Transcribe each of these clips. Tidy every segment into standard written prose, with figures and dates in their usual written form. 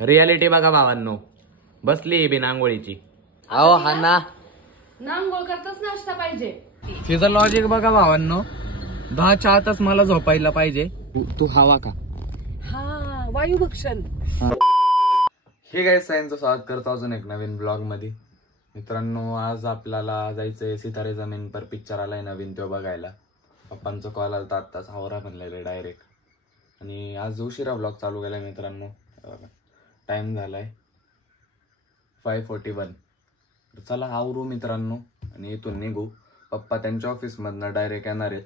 Reality बघा भावांनो, बसली बिना आंघोळीची. अहो हा ना, आंघोळ करताच नाश्ता पाहिजे. तिचं लॉजिक बघा भावांनो, 10च्या आतच मला झोपायला पाहिजे. तू हवा का? हा, वायुभक्षण. हे काय सायन्सचं स्वागत करतो अजून एक नवीन ब्लॉग मध्ये. मित्रांनो, आज आपल्याला जायचंय सितारे जमीन पर, पिक्चर आलाय नवीन तो बघायला. पप्पांचा कॉल आला आत्ताच, आवरा म्हणलेलं डायरेक्ट. आणि आज उशिरा ब्लॉग चालू केलाय मित्रांनो. टाइम झालाय 5:41. चला आवरू मित्रांनो आणि इथून निघू. पप्पा त्यांच्या ऑफिस मधनं डायरेक्ट येणार आहेत.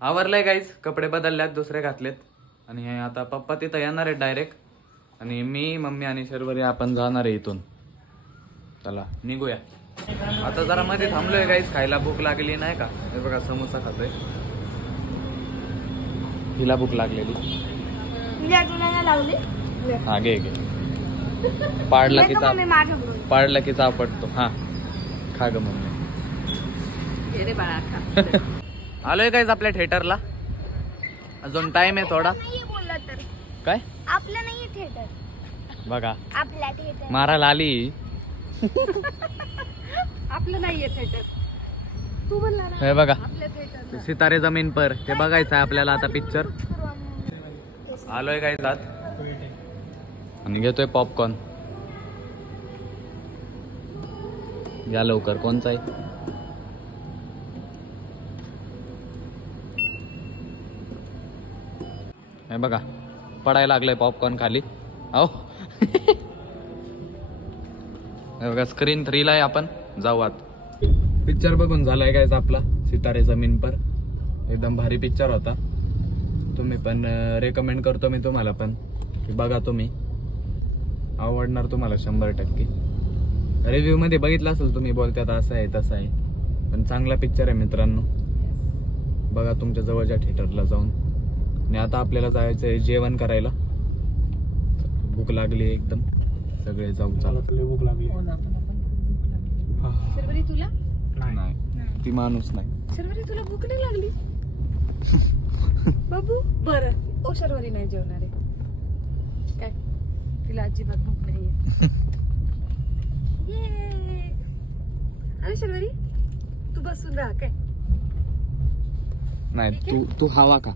आवरलंय गाईज, कपडे बदलल्यात, दुसरे घातलेत. आणि आता पप्पा तिथं येणार आहेत डायरेक्ट. आणि मी, मम्मी आणि शर्वरी आपण जाणार आहे इथून. चला निघूया. आता जरा मध्ये थांबलोय गाईज, खायला भूक लागली नाही का. हे बघा समोसा खातोय, हिला भूक लागलेली. हा घे घे, पाडला की चापटतो. हा खा ग मम्मी. आलोय गाईज आपल्या थिएटरला. अजून टाइम आहे थोडा. काय आपलं नाही थिएटर, बघा आपल्या थिएटर मारायला आली. आपलं नाहीये थिएटर, तू बोलला ना. हे बघा आपल्या थिएटर सितारे जमीन पर, ते बघायचं आहे आपल्याला आता पिक्चर. आलोय काय जात आणि घेतोय पॉपकॉर्न. या लवकर, कोणचा आहे? हे बघा पडायला लागलंय पॉपकॉर्न खाली. अहो हे बघा स्क्रीन 3 ला आहे. आपण जाऊ आत. पिक्चर बघून झालाय काय आपला सितारे जमीन पर. एकदम भारी पिक्चर होता. तुम्ही पण रेकमेंड करतो मी तुम्हाला पण की बघा, तुम्ही आवडणार तुम्हाला 100%. रिव्ह्यू मध्ये बघितलं असेल तुम्ही, बोलतात असं आहे तसं आहे, पण चांगला पिक्चर आहे मित्रांनो. बघा तुमच्या जवळच्या थिएटरला जाऊन. आणि आता आपल्याला जायचंय जेवण करायला. भूक लागली एकदम. सगळे जाऊ. चला, भूक लागली. शर्वरी तुला नाही ती माणूस नाही. शर्वरी तुला भूक नाही लागली बाबू? बरं, ओ शर्वरी नाही जेवणार आहे काय? तिला अजिबात भूक नाहीये. अरे शर्वरी तू बसून राहा काय? नाही तू हवा का?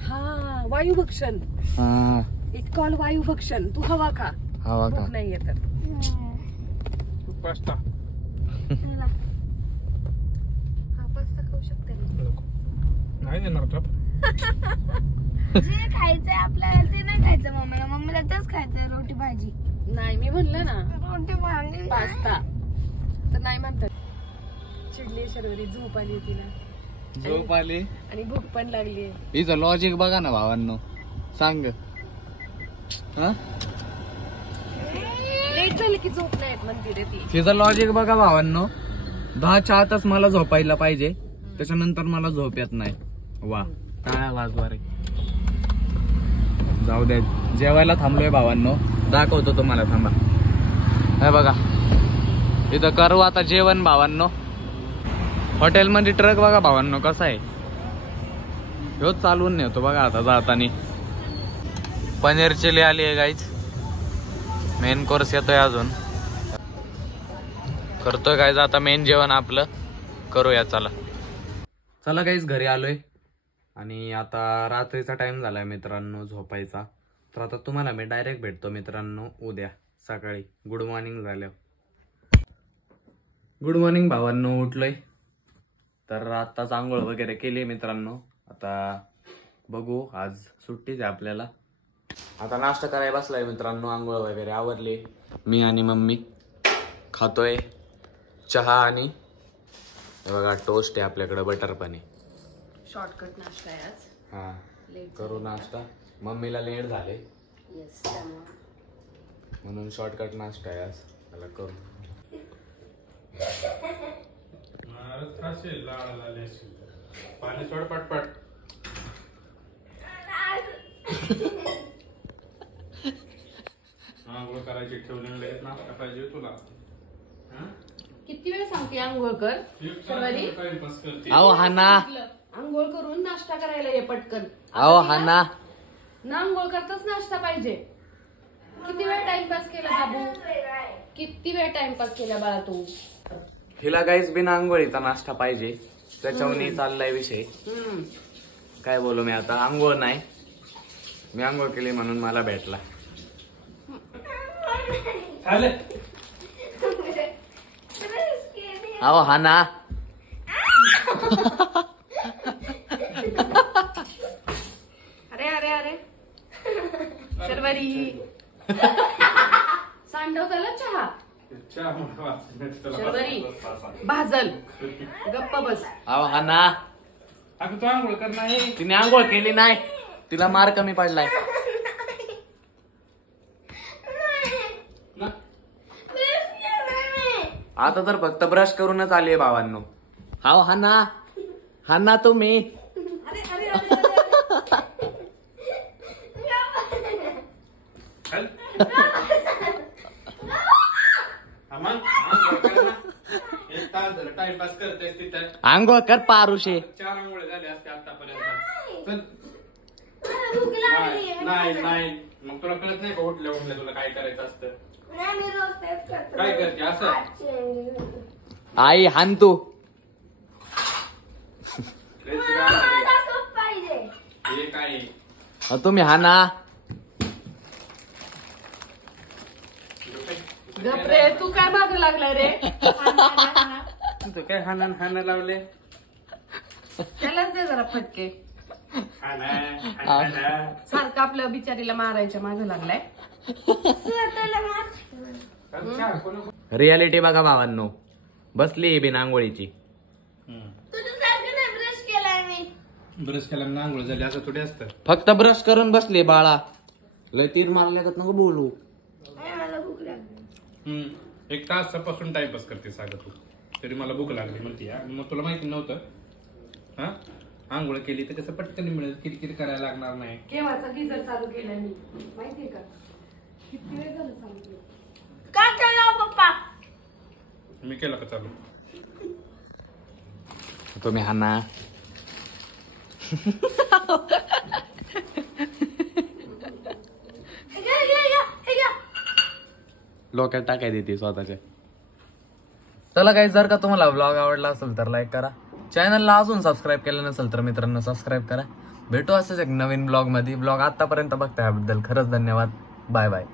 हा, वायुभक्षण. हा, इट कॉल वायुभक्षण. तू हवा खा, हवा का? भूक नाहीये तर. पास्ता हा पास्ता खाऊ शकते ना. नाही देणार का? जे खायचंय आपल्याला ते नाही खायचं. मम्मीला तेच खायचंय, रोटी भाजी. नाही, मी म्हणलं ना रोटी भाजी पास्ता तर नाही म्हणतात. चिडली शर्वरी, झोप आली तिला. झोप आली आणि भूक पण लागली. हिचं लॉजिक बघा ना भावांनो, सांग. लेट झाली की झोप नाही येत म्हणते रे ती. तिचं लॉजिक बघा भावांनो, 10च्या आतच मला झोपायला पाहिजे, त्याच्यानंतर मला झोप येत नाही. वा, टाळ्या वाजवा रे. जाऊ दे, जेवायला थांबलोय भावांनो. दाखवतो तुम्हाला, थांबा. हे बघा इथं करू आता जेवण भावांनो. हॉटेलमध्ये ट्रक बघा भावांनो कसा आहे. ह्यो चालवून नेतो बघा आता जातानी. पनीर चिली आली आहे गाईज. मेन कोर्स येतोय अजून. करतोय गाईज आता मेन जेवण आपलं. करूया चला. चला गाईज घरी आलोय. आणि आता रात्रीचा टाइम झालाय मित्रांनो झोपायचा. तर आता तुम्हाला मी डायरेक्ट भेटतो मित्रांनो उद्या सकाळी. गुड मॉर्निंग झालं. गुड मॉर्निंग भावांनो. उठलोय तर आत्ताच आंघोळ वगैरे केली मित्रांनो. आता बघू, आज सुट्टीच आहे आपल्याला. आता नाश्ता करायला बसलाय मित्रांनो. आंघोळ वगैरे आवरली. मी आणि मम्मी खातोय चहा आणि हे बघा टोस्ट आहे आपल्याकडे, बटर पाणी. शॉर्टकट नाश्ता आहे आज. हा, करू नाश्ता. मम्मीला लेट झाले म्हणून शॉर्टकट नाश्ता आहे आज. त्याला करू. पाणी सोड पटपट. आंघोळ करायची ठेवलेली नाश्ता पाहिजे तुला. किती वेळ सांगते आंघोळ कर शर्वरी? अहो हा ना, आंघोळ करून नाश्ता करायला ये पटकन. अहो हा ना, आंघोळ करताच नाश्ता पाहिजे. किती वेळ टाइम टाइमपास केला बाबू? किती वेळ टाइमपास केला बाळा तू? हिला गाईस बिना आंघोळीचा नाश्ता पाहिजे, त्याच्यावर चाललाय विषय. काय बोलू मी आता, आंघोळ नाही, मी आंघोळ केली म्हणून मला भेटला. अहो हा ना. अरे अरे अरे शर्वरी सांडव त्याला चहा. शर्वरी भाजल, गप्प बस. अहो हा ना. अगं तू आंघोळ कर नाही. तिने आंघोळ केली नाही, तिला मार कमी पडलाय. आता तर फक्त ब्रश करूनच आलीये भावांनो. हाव हा ना, हा ना तुम्ही. अरे अरे अरे चल. मग आंघोळ कर ना. एक तास झालं टाइमपास करतेस तिथं. आंघोळ कर पारुशे. 4 आंघोळ झाले असते आतापर्यंत. चल. भूक लागली. नाही नाही मग तुला कळत नाही का उठल्या उठल्या तुला काय करायचं असतं? नाही, मी रोज तेच करते. काय करते असं? आई हान तू. मला सूप पाहिजे. हे काय तुम्ही हा ना. गप रे, तू काय माग लागलाय रे? तू काय हाना हाना लावले? त्यालाच दे जरा फटके. हाना हाना. सारखं आपल्या बिचारीला मारायच्या माग लागलाय. रियालिटी बघा भावांनो, बसली बिन आंघोळीची. तुझ्यासारखं नाही ब्रश केलाय मी. ब्रश केला ना आंघोळ झाली असं थोडी असतं. फक्त ब्रश करून बसली बाळा. लय तीर मारल्यागत नको बोलू. मला भूक लागली. 1 तासापासून टाइमपास करते सागं तू, तरी मला भूक लागली म्हणते. मग तुला माहिती नव्हतं? हा आंघोळ केली तर कसं पटकन मिळेल, किरकिर करायला लागणार नाही. केव्हाचा गिझर चालू केलाय मी माहितीये का? किती वेळ झालं सांगते. का केला पप्पा? मी केलं का चालू? तुम्ही हा ना. लोकात टाकाय देते स्वतःच्या. चला काही, जर का तुम्हाला ब्लॉग आवडला असेल तर लाईक करा. चॅनलला अजून सबस्क्राईब केलं नसेल तर मित्रांनो सबस्क्राईब करा. भेटू असंच एक नवीन ब्लॉग मध्ये. ब्लॉग आतापर्यंत बघताय त्याबद्दल खरंच धन्यवाद. Bye bye.